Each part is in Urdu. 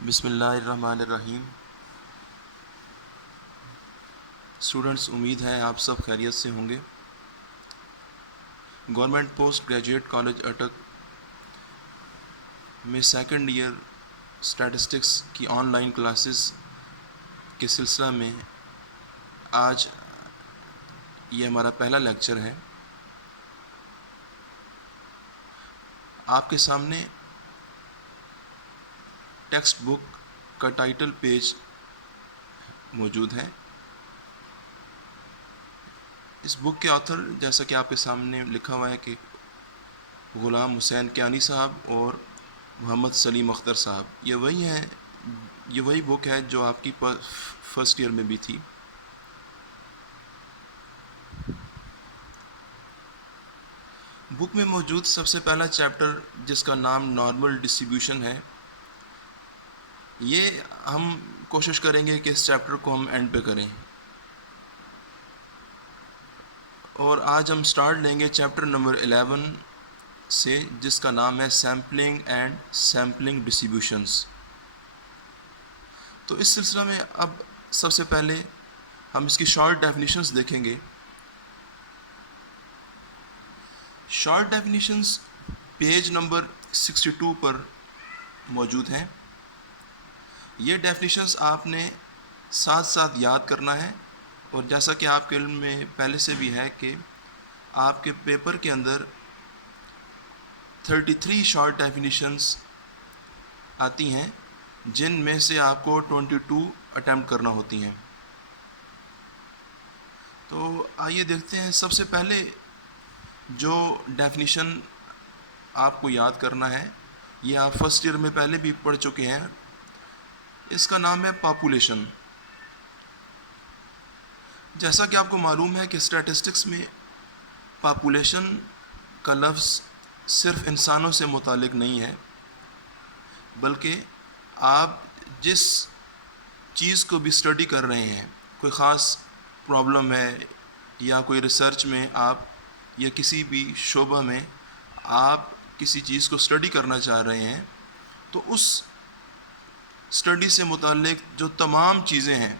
بسم اللہ الرحمن الرحیم۔ اسٹوڈنٹس، امید ہے آپ سب خیریت سے ہوں گے۔ گورنمنٹ پوسٹ گریجویٹ کالج اٹک میں سیکنڈ ایئر اسٹیٹسٹکس کی آن لائن کلاسز کے سلسلہ میں آج یہ ہمارا پہلا لیکچر ہے۔ آپ کے سامنے ٹیکسٹ بک کا ٹائٹل پیج موجود ہے۔ اس بک کے آتھر، جیسا کہ آپ کے سامنے لکھا ہوا ہے کہ غلام حسین کیانی صاحب اور محمد سلیم اختر صاحب، یہ وہی بک ہے جو آپ کی فرسٹ ایئر میں بھی تھی۔ بک میں موجود سب سے پہلا چیپٹر، جس کا نام نارمل ڈسٹریبیوشن ہے، یہ ہم کوشش کریں گے کہ اس چیپٹر کو ہم اینڈ پہ کریں، اور آج ہم سٹارٹ لیں گے چیپٹر نمبر 11 سے، جس کا نام ہے سیمپلنگ اینڈ سیمپلنگ ڈسٹریبیوشنز۔ تو اس سلسلہ میں اب سب سے پہلے ہم اس کی شارٹ ڈیفینیشنز دیکھیں گے۔ شارٹ ڈیفینیشنز پیج نمبر 62 پر موجود ہیں۔ یہ ڈیفینیشنز آپ نے ساتھ ساتھ یاد کرنا ہے، اور جیسا کہ آپ کے علم میں پہلے سے بھی ہے کہ آپ کے پیپر کے اندر 33 شارٹ ڈیفینیشنز آتی ہیں، جن میں سے آپ کو 22 اٹیمپٹ کرنا ہوتی ہیں۔ تو آئیے دیکھتے ہیں۔ سب سے پہلے جو ڈیفینیشن آپ کو یاد کرنا ہے، یہ آپ فرسٹ ایئر میں پہلے بھی پڑھ چکے ہیں۔ اس کا نام ہے پاپولیشن۔ جیسا کہ آپ کو معلوم ہے کہ اسٹیٹسٹکس میں پاپولیشن کا لفظ صرف انسانوں سے متعلق نہیں ہے، بلکہ آپ جس چیز کو بھی اسٹڈی کر رہے ہیں، کوئی خاص پرابلم ہے یا کوئی ریسرچ میں آپ یا کسی بھی شعبہ میں آپ کسی چیز کو اسٹڈی کرنا چاہ رہے ہیں، تو اس اسٹڈی سے متعلق جو تمام چیزیں ہیں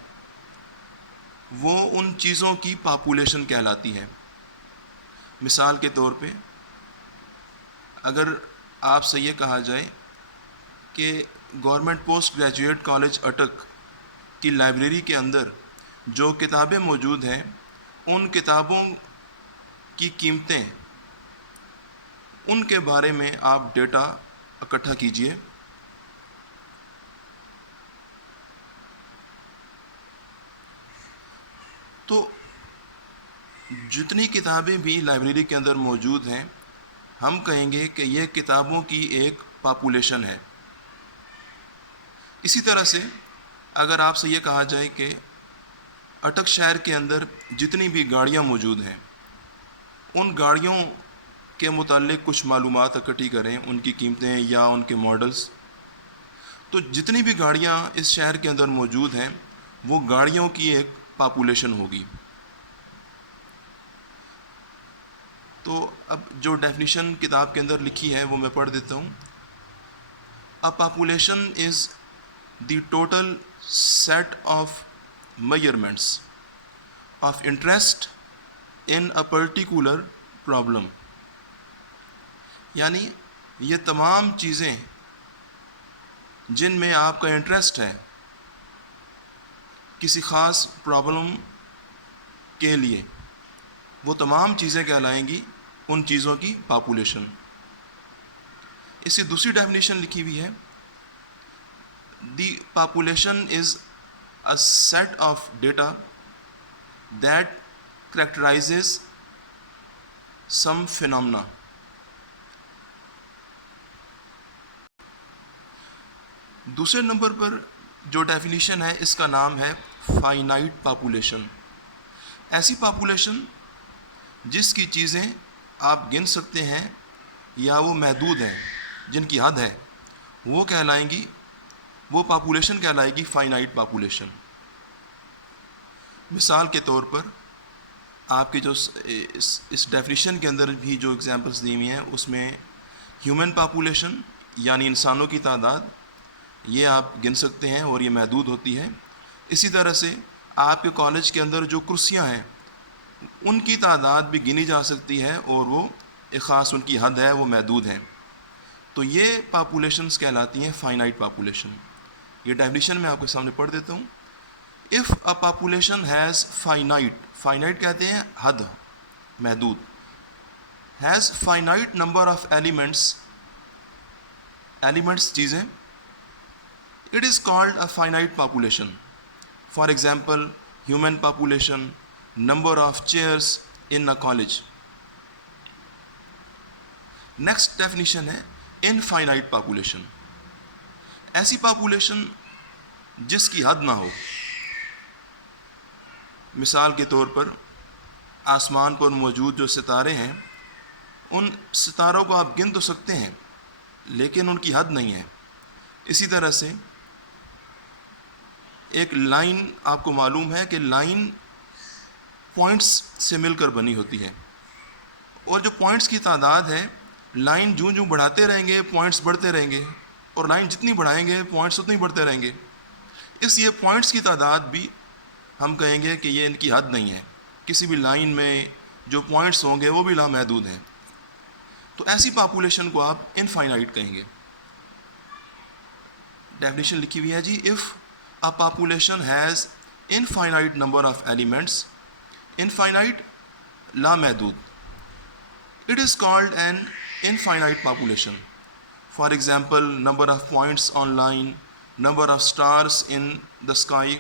وہ ان چیزوں کی پاپولیشن کہلاتی ہے۔ مثال کے طور پہ اگر آپ سے یہ کہا جائے کہ گورنمنٹ پوسٹ گریجویٹ کالج اٹک کی لائبریری کے اندر جو کتابیں موجود ہیں، ان کتابوں کی قیمتیں، ان کے بارے میں آپ ڈیٹا اکٹھا کیجئے۔ تو جتنی کتابیں بھی لائبریری کے اندر موجود ہیں، ہم کہیں گے کہ یہ کتابوں کی ایک پاپولیشن ہے۔ اسی طرح سے اگر آپ سے یہ کہا جائے کہ اٹک شہر کے اندر جتنی بھی گاڑیاں موجود ہیں، ان گاڑیوں کے متعلق کچھ معلومات اکٹھی کریں، ان کی قیمتیں یا ان کے ماڈلز، تو جتنی بھی گاڑیاں اس شہر کے اندر موجود ہیں، وہ گاڑیوں کی ایک پاپولیشن ہوگی۔ تو اب جو ڈیفینیشن کتاب کے اندر لکھی ہے وہ میں پڑھ دیتا ہوں۔ A population is the total set of measurements of interest in a particular problem۔ یعنی یہ تمام چیزیں جن میں آپ کا انٹرسٹ ہے کسی خاص پرابلم کے لیے، وہ تمام چیزیں کہلائیں گی ان چیزوں کی پاپولیشن۔ اس کی دوسری ڈیفینیشن لکھی ہوئی ہے، the population is a set of data that characterises some phenomena. دوسرے نمبر پر جو ڈیفینیشن ہے، اس کا نام ہے فائنائٹ پاپولیشن۔ ایسی پاپولیشن جس کی چیزیں آپ گن سکتے ہیں یا وہ محدود ہیں، جن کی حد ہے، وہ کہلائیں گی، وہ پاپولیشن کہلائے گی فائنائٹ پاپولیشن۔ مثال کے طور پر آپ کی جو اس ڈیفینیشن کے اندر بھی جو اگزامپلس دی ہوئی ہیں، اس میں ہیومن پاپولیشن یعنی انسانوں کی تعداد، یہ آپ گن سکتے ہیں اور یہ محدود ہوتی ہے۔ اسی طرح سے آپ کے کالج کے اندر جو کرسیاں ہیں ان کی تعداد بھی گنی جا سکتی ہے اور وہ ایک خاص ان کی حد ہے، وہ محدود ہیں۔ تو یہ پاپولیشنز کہلاتی ہیں فائنائٹ پاپولیشن۔ یہ ڈیفینیشن میں آپ کے سامنے پڑھ دیتا ہوں۔ If a population has finite کہتے ہیں حد، محدود، has finite number of elements چیزیں، it is called a finite population. For example human population, number of chairs in a college. Next definition ہے انفائنائٹ پاپولیشن، ایسی پاپولیشن جس کی حد نہ ہو۔ مثال کے طور پر آسمان پر موجود جو ستارے ہیں ان ستاروں کو آپ گن تو سکتے ہیں لیکن ان کی حد نہیں ہے۔ اسی طرح سے ایک لائن، آپ کو معلوم ہے کہ لائن پوائنٹس سے مل کر بنی ہوتی ہے، اور جو پوائنٹس کی تعداد ہے، لائن جوں بڑھاتے رہیں گے پوائنٹس بڑھتے رہیں گے، اور لائن جتنی بڑھائیں گے پوائنٹس اتنی بڑھتے رہیں گے۔ اس لیے پوائنٹس کی تعداد بھی ہم کہیں گے کہ یہ ان کی حد نہیں ہے، کسی بھی لائن میں جو پوائنٹس ہوں گے وہ بھی لامحدود ہیں۔ تو ایسی پاپولیشن کو آپ انفائنائٹ کہیں گے۔ ڈیفینیشن لکھی ہوئی ہے جی، if a population has infinite number of elements, infinite لامحدود، it is called an infinite population. For example number of points on line, number of stars in the sky.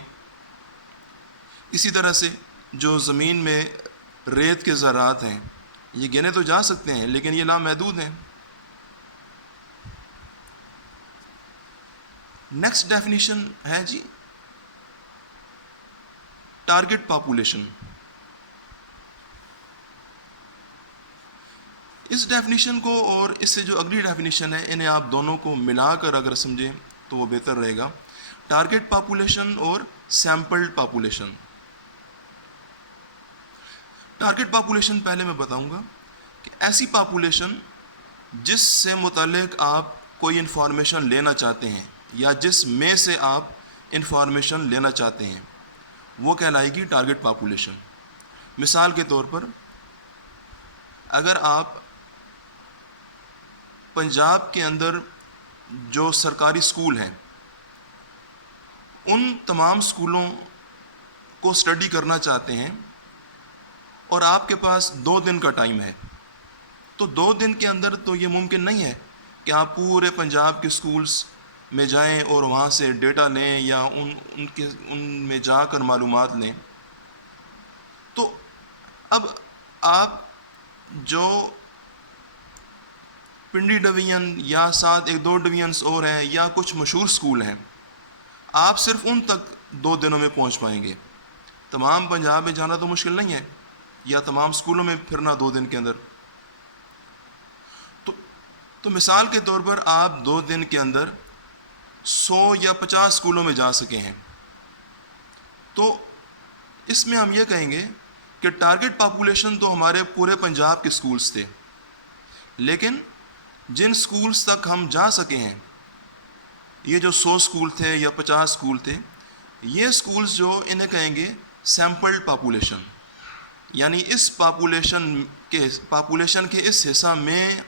اسی طرح سے جو زمین میں ریت کے ذرات ہیں یہ گنے تو جا سکتے ہیں لیکن یہ لامحدود ہیں۔ نیکسٹ ڈیفینیشن ہے جی ٹارگٹ پاپولیشن۔ اس ڈیفینیشن کو اور اس سے جو اگلی ڈیفینیشن ہے انہیں آپ دونوں کو ملا کر اگر سمجھیں تو وہ بہتر رہے گا۔ ٹارگٹ پاپولیشن اور سیمپلڈ پاپولیشن۔ ٹارگٹ پاپولیشن پہلے میں بتاؤں گا کہ ایسی پاپولیشن جس سے متعلق آپ کوئی انفارمیشن لینا چاہتے ہیں یا جس میں سے آپ انفارمیشن لینا چاہتے ہیں وہ کہلائے گی ٹارگٹ پاپولیشن۔ مثال کے طور پر اگر آپ پنجاب کے اندر جو سرکاری سکول ہیں ان تمام سکولوں کو اسٹڈی کرنا چاہتے ہیں اور آپ کے پاس 2 دن کا ٹائم ہے، تو 2 دن کے اندر تو یہ ممکن نہیں ہے کہ آپ پورے پنجاب کے سکولز میں جائیں اور وہاں سے ڈیٹا لیں یا ان میں جا کر معلومات لیں۔ تو اب آپ جو پنڈی ڈویژن یا ساتھ 1-2 ڈویژنس اور ہیں یا کچھ مشہور سکول ہیں، آپ صرف ان تک 2 دنوں میں پہنچ پائیں گے۔ تمام پنجاب میں جانا تو مشکل نہیں ہے یا تمام سکولوں میں پھرنا 2 دن کے اندر۔ تو مثال کے طور پر آپ 2 دن کے اندر 100 یا 50 سکولوں میں جا سکے ہیں، تو اس میں ہم یہ کہیں گے کہ ٹارگٹ پاپولیشن تو ہمارے پورے پنجاب کے سکولز تھے، لیکن جن سکولز تک ہم جا سکے ہیں، یہ جو 100 سکول تھے یا 50 سکول تھے، یہ سکولز جو انہیں کہیں گے سیمپلڈ پاپولیشن، یعنی اس پاپولیشن کے اس حصہ میں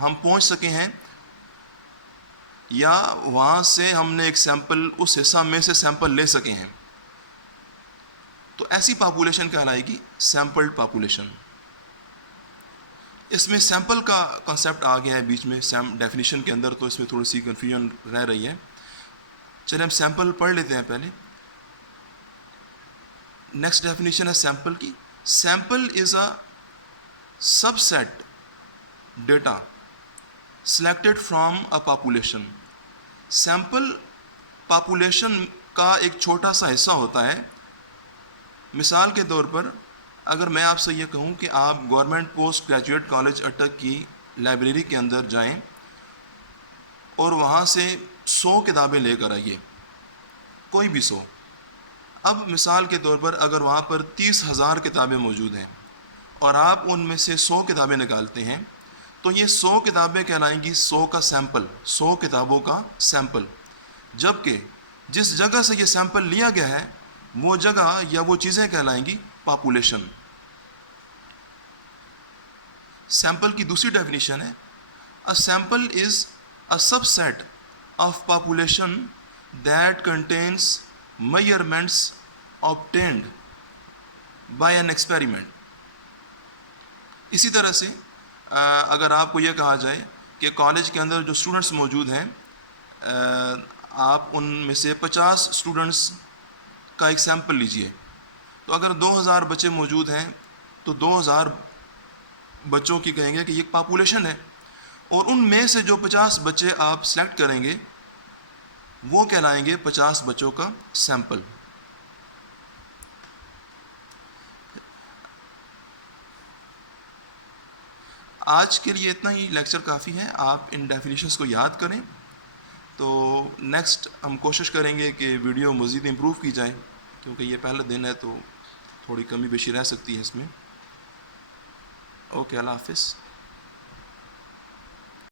ہم پہنچ سکے ہیں یا وہاں سے ہم نے ایک سیمپل اس حصہ میں سے سیمپل لے سکے ہیں، تو ایسی پاپولیشن کہلائے گی سیمپلڈ پاپولیشن۔ اس میں سیمپل کا کنسیپٹ آ گیا ہے بیچ میں ڈیفینیشن کے اندر، تو اس میں تھوڑی سی کنفیوژن رہ رہی ہے۔ چلیں ہم سیمپل پڑھ لیتے ہیں پہلے۔ نیکسٹ ڈیفینیشن ہے سیمپل کی۔ Sample is a subset data selected from a population. Sample population کا ایک چھوٹا سا حصہ ہوتا ہے۔ مثال کے طور پر اگر میں آپ سے یہ کہوں کہ آپ گورنمنٹ پوسٹ گریجویٹ کالج اٹک کی لائبریری کے اندر جائیں اور وہاں سے 100 کتابیں لے کر آئیے، کوئی بھی 100۔ اب مثال کے طور پر اگر وہاں پر 30,000 کتابیں موجود ہیں اور آپ ان میں سے 100 کتابیں نکالتے ہیں، تو یہ 100 کتابیں کہلائیں گی 100 کا سیمپل، 100 کتابوں کا سیمپل۔ جبکہ جس جگہ سے یہ سیمپل لیا گیا ہے وہ جگہ یا وہ چیزیں کہلائیں گی پاپولیشن۔ سیمپل کی دوسری ڈیفینیشن ہے A sample is a subset of population that contains measurements obtained by an experiment۔ اسی طرح سے اگر آپ کو یہ کہا جائے کہ کالج کے اندر جو اسٹوڈنٹس موجود ہیں آپ ان میں سے 50 اسٹوڈنٹس کا ایک سیمپل لیجئے، تو اگر 2000 بچے موجود ہیں تو 2000 بچوں کی کہیں گے کہ یہ پاپولیشن ہے، اور ان میں سے جو 50 بچے آپ سلیکٹ کریں گے وہ کہلائیں گے 50 بچوں کا سیمپل۔ آج کے لیے اتنا ہی، لیکچر کافی ہے، آپ ان ڈیفینیشنز کو یاد کریں، تو نیکسٹ ہم کوشش کریں گے کہ ویڈیو مزید امپروو کی جائے، کیونکہ یہ پہلا دن ہے تو تھوڑی کمی بیشی رہ سکتی ہے اس میں۔ اوکے، اللہ حافظ۔